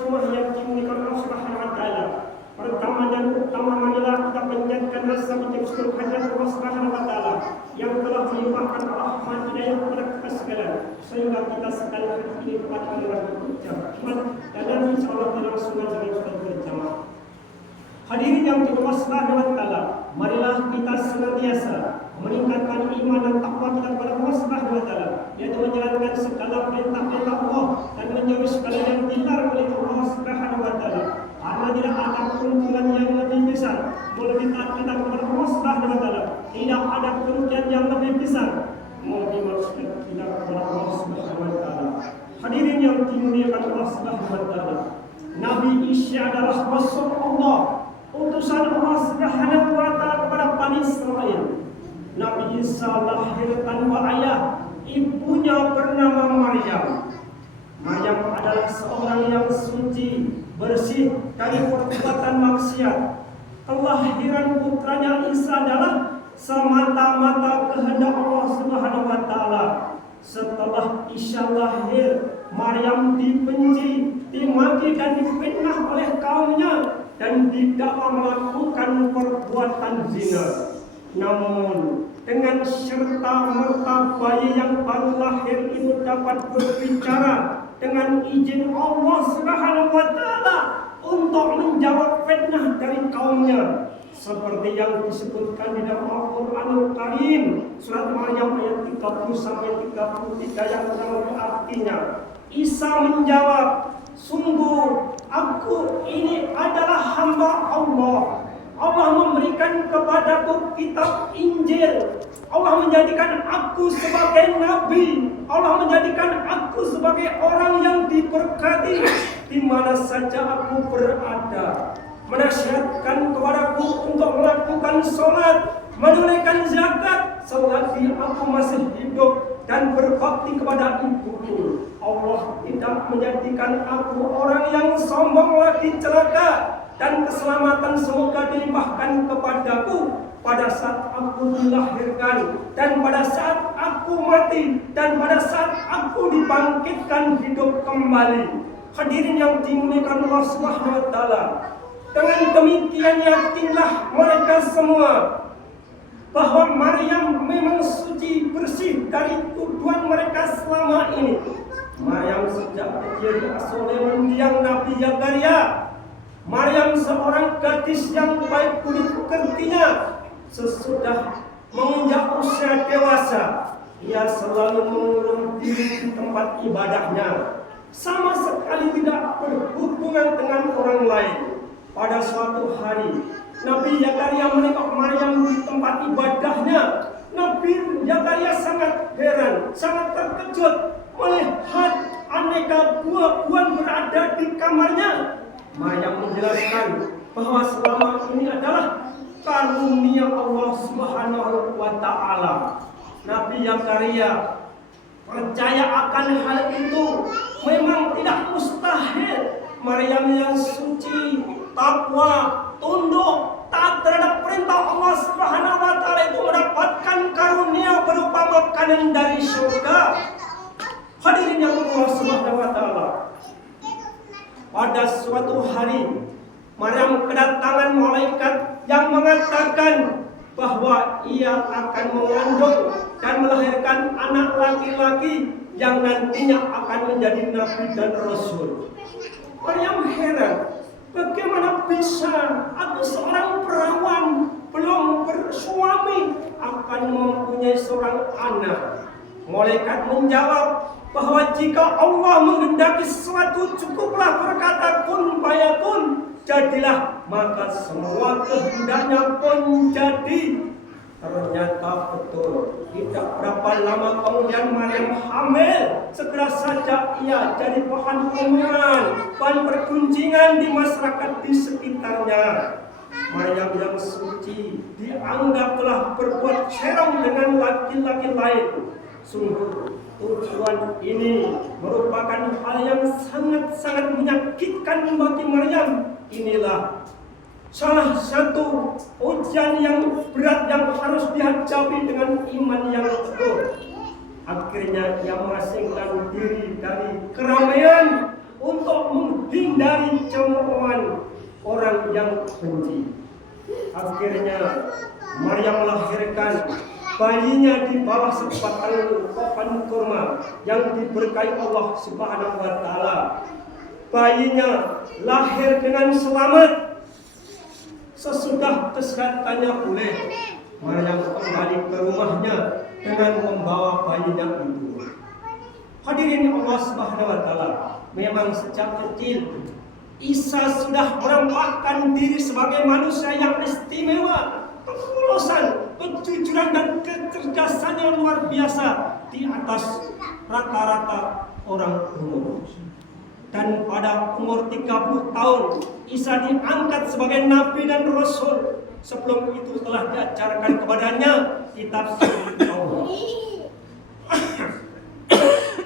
cuma yang dimiliki Allah Subhanahu wa taala. Pertama dan utama marilah kita panjatkan rasa bersyukur kehadirat Allah Subhanahu wa taala yang telah melimpahkan rahmat hidayah kepada kita sekalian, sehingga kita sekalian ini dapat berucap dan insyaallah langsung saja kita berjamaah. Hadirin yang Allah Subhanahu wa taala, marilah kita senantiasa meningkatkan iman dan takwa kita kepada Allah Subhanahu wa taala, yaitu menjalankan segala perintah-perintah Allah dan menjauhi segala yang dilarang oleh Allah Subhanahu wa taala. Karena tidak ada keuntungan yang lebih besar melebihi taat kita kepada Allah Subhanahu wa taala. Tidak ada kerugian yang lebih besar melebihi manusia kita kepada Allah Subhanahu wa taala. Hadirin yang dimuliakan Allah Subhanahu wa taala, Nabi Isa adalah rasul Allah, utusan Allah Subhanahu wa taala kepada Bani Israel. Nabi Isa lahir tanpa ayah, ibunya bernama Maryam. Maryam adalah seorang yang suci, bersih dari perbuatan maksiat. Kelahiran putranya Isa adalah semata-mata kehendak Allah Subhanahu wa taala. Setelah Isa lahir, Maryam dibenci, dimaki dan difitnah oleh kaumnya dan didakwa melakukan perbuatan zina. Namun dengan serta-merta bayi yang baru lahir itu dapat berbicara dengan izin Allah Subhanahu wa taala untuk menjawab fitnah dari kaumnya, seperti yang disebutkan di dalam Al-Qur'anul Karim surat Maryam ayat 30 sampai 33 yang artinya, Isa menjawab, "Sungguh aku ini adalah hamba Allah. Allah memberikan kepadaku kitab Injil. Allah menjadikan aku sebagai nabi. Allah menjadikan aku sebagai orang yang diberkati di mana saja aku berada. Menasihatkan kepadaku untuk melakukan sholat, menunaikan zakat selagi aku masih hidup dan berbakti kepada ibuku. Allah tidak menjadikan aku orang yang sombong lagi celaka, dan keselamatan semoga dilimpahkan kepadaku pada saat aku dilahirkan, dan pada saat aku mati, dan pada saat aku dibangkitkan hidup kembali." Hadirin yang dimuliakan Allah Subhanahu wa taala, dengan demikian yakinlah mereka semua bahwa Maryam memang suci, bersih dari tuduhan mereka selama ini. Maryam sejak kecil diasuh oleh mendiang Nabi Zakaria. Maryam seorang gadis yang baik budi pekertinya. Sesudah menginjak usia dewasa, ia selalu mengurung diri di tempat ibadahnya, sama sekali tidak berhubungan dengan orang lain. Pada suatu hari, Nabi Zakaria menengok Maryam di tempat ibadahnya. Nabi Zakaria sangat heran, sangat terkejut melihat aneka buah-buahan berada di kamarnya. Maryam menjelaskan bahwa selama ini adalah karunia Allah Subhanahu wa taala. Nabi Zakaria percaya akan hal itu. Memang tidak mustahil Maryam yang suci, takwa, tunduk, taat terhadap perintah Allah Subhanahu wa taala itu mendapatkan karunia berupa makanan dari surga. Hadirin yang Allah Subhanahu wa taala, pada suatu hari Maryam kedatangan malaikat yang mengatakan bahwa ia akan mengandung dan melahirkan anak laki-laki yang nantinya akan menjadi nabi dan rasul. Maryam heran, bagaimana bisa aku seorang perawan belum bersuami akan mempunyai seorang anak? Malaikat menjawab bahwa jika Allah menghendaki sesuatu cukuplah berkata kun fayakun, jadilah, maka semua kehendaknya pun jadi. Ternyata betul. Tidak berapa lama kemudian Maryam hamil. Segera saja ia jadi bahan omongan, bahan pergunjingan di masyarakat di sekitarnya. Maryam yang suci dianggap telah berbuat serong dengan laki-laki lain. Sungguh tuduhan ini merupakan hal yang sangat-sangat menyakitkan bagi Maryam. Inilah salah satu ujian yang berat yang harus dihadapi dengan iman yang teguh. Akhirnya ia mengasingkan diri dari keramaian untuk menghindar menghindari cemoohan orang yang benci. Akhirnya Maryam melahirkan bayinya di bawah sebatang pohon kurma yang diberkahi Allah Subhanahu wa taala. Bayinya lahir dengan selamat. Sesudah kesehatannya pulih, Maryam kembali ke rumahnya dengan membawa bayinya itu. Hadirin Allah Subhanahu wa taala, memang sejak kecil Isa sudah menampakkan diri sebagai manusia yang istimewa, ketulusan, kejujuran dan kecerdasan yang luar biasa di atas rata-rata orang umum. Dan pada umur 30 tahun Isa diangkat sebagai nabi dan rasul. Sebelum itu telah diajarkan kepadanya kitab Taurat.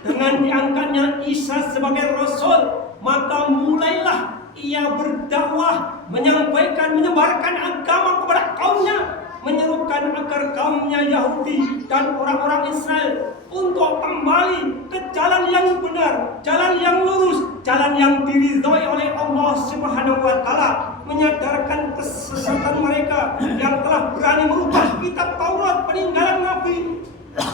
Dengan diangkatnya Isa sebagai rasul, maka mulailah ia berdakwah, menyebarkan agama kepada kaumnya, menyerukan agar kaumnya Yahudi dan orang-orang Israel untuk kembali ke jalan yang benar, jalan yang lurus, jalan yang diridhoi oleh Allah Subhanahu wa taala, menyadarkan kesesatan mereka yang telah berani merubah kitab Taurat peninggalan Nabi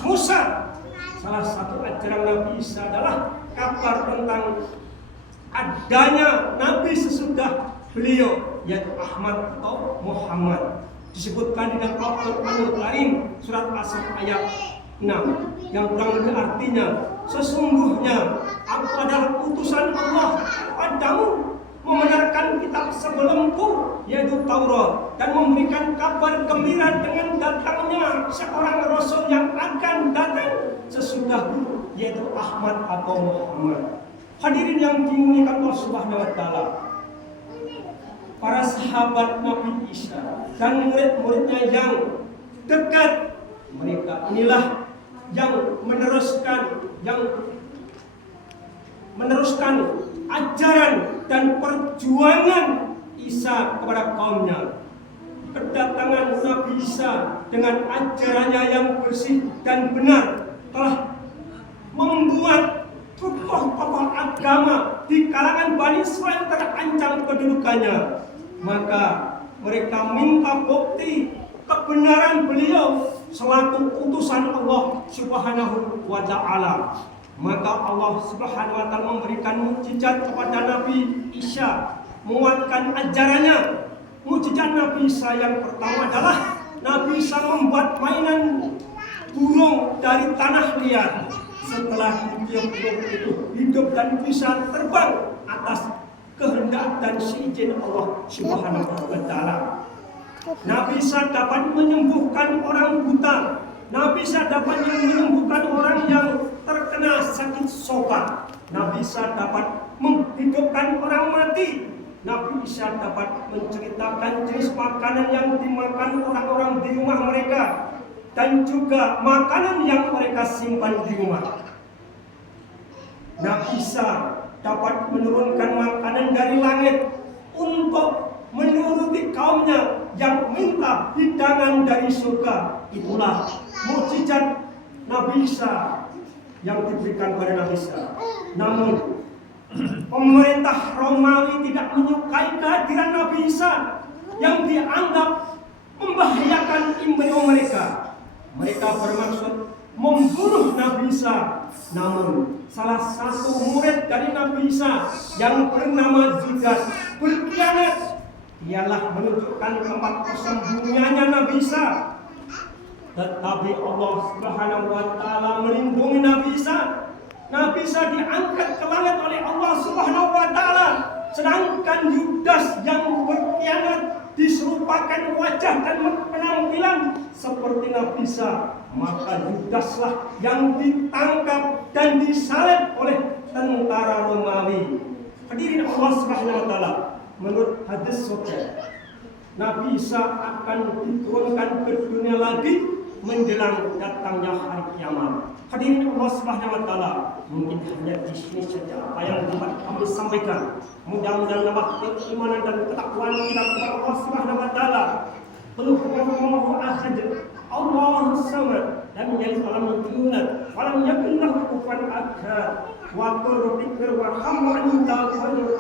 Musa. Salah satu ajaran Nabi Isa adalah kabar tentang adanya Nabi sesudah beliau, yaitu Ahmad atau Muhammad. Disebutkan di dalam Al-Qur'anul Karim surat As-Saff ayat 6 yang kurang lebih artinya, sesungguhnya aku adalah utusan Allah padamu, membenarkan kitab sebelumku yaitu Taurat, dan memberikan kabar gembira dengan datangnya seorang rasul yang akan datang sesudahku, yaitu Ahmad atau Muhammad. Hadirin yang dimuliakan Allah Subhanahu wa taala, para sahabat Nabi Isa dan murid-muridnya yang dekat, mereka inilah yang meneruskan ajaran dan perjuangan Isa kepada kaumnya. Kedatangan Nabi Isa dengan ajarannya yang bersih dan benar telah membuat tokoh-tokoh agama di kalangan Bani Israel terancam kedudukannya. Maka mereka minta bukti kebenaran beliau selaku utusan Allah Subhanahu wa taala. Maka Allah Subhanahu wa taala memberikan mukjizat kepada Nabi Isa, menguatkan ajarannya. Mukjizat Nabi Isa yang pertama adalah Nabi Isa membuat mainan burung dari tanah liat. Setelah burung itu hidup dan bisa terbang atas kehendak dan seizin Allah Subhanahu wa taala. Nabi Isa dapat menyembuhkan orang buta. Nabi Isa dapat menyembuhkan orang yang terkena sakit sopak. Nabi Isa dapat menghidupkan orang mati. Nabi Isa dapat menceritakan jenis makanan yang dimakan orang-orang di rumah mereka dan juga makanan yang mereka simpan di rumah. Nabi Isa dapat menurunkan makanan dari langit untuk menuruti kaumnya yang minta hidangan dari surga. Itulah mukjizat Nabi Isa yang diberikan kepada Nabi Isa. Namun pemerintah Romawi tidak menyukai kehadiran Nabi Isa yang dianggap membahayakan embrio mereka. Mereka bermaksud membunuh Nabi Isa. Namun salah satu murid dari Nabi Isa yang bernama Judas berkhianat. Ialah menunjukkan tempat persembunyiannya Nabi Isa. Tetapi Allah Subhanahu wa taala melindungi Nabi Isa. Nabi Isa diangkat ke langit oleh Allah Subhanahu wa taala. Sedangkan Judas yang berkhianat diserupakan wajah dan penampilan seperti Nabi Isa, maka Judaslah yang ditangkap dan disalib oleh tentara Romawi. Hadirin Allah Subhanahu wa taala, menurut hadis sahih, Nabi Isa akan diturunkan ke dunia lagi menjelang datangnya hari kiamat. Hadirin Allah Subhanahu wa taala, mungkin hanya di sini saja apa yang dapat kami sampaikan. Mudah-mudahan nambah keimanan dan ketakwaan kita kepada Allah Subhanahu wa taala. Allahu ahad, Allahus samad, lam yalid wa lam yulad wa lam yakul lahu kufuwan ahad. Wa qul rabbir warhamhu anta khairul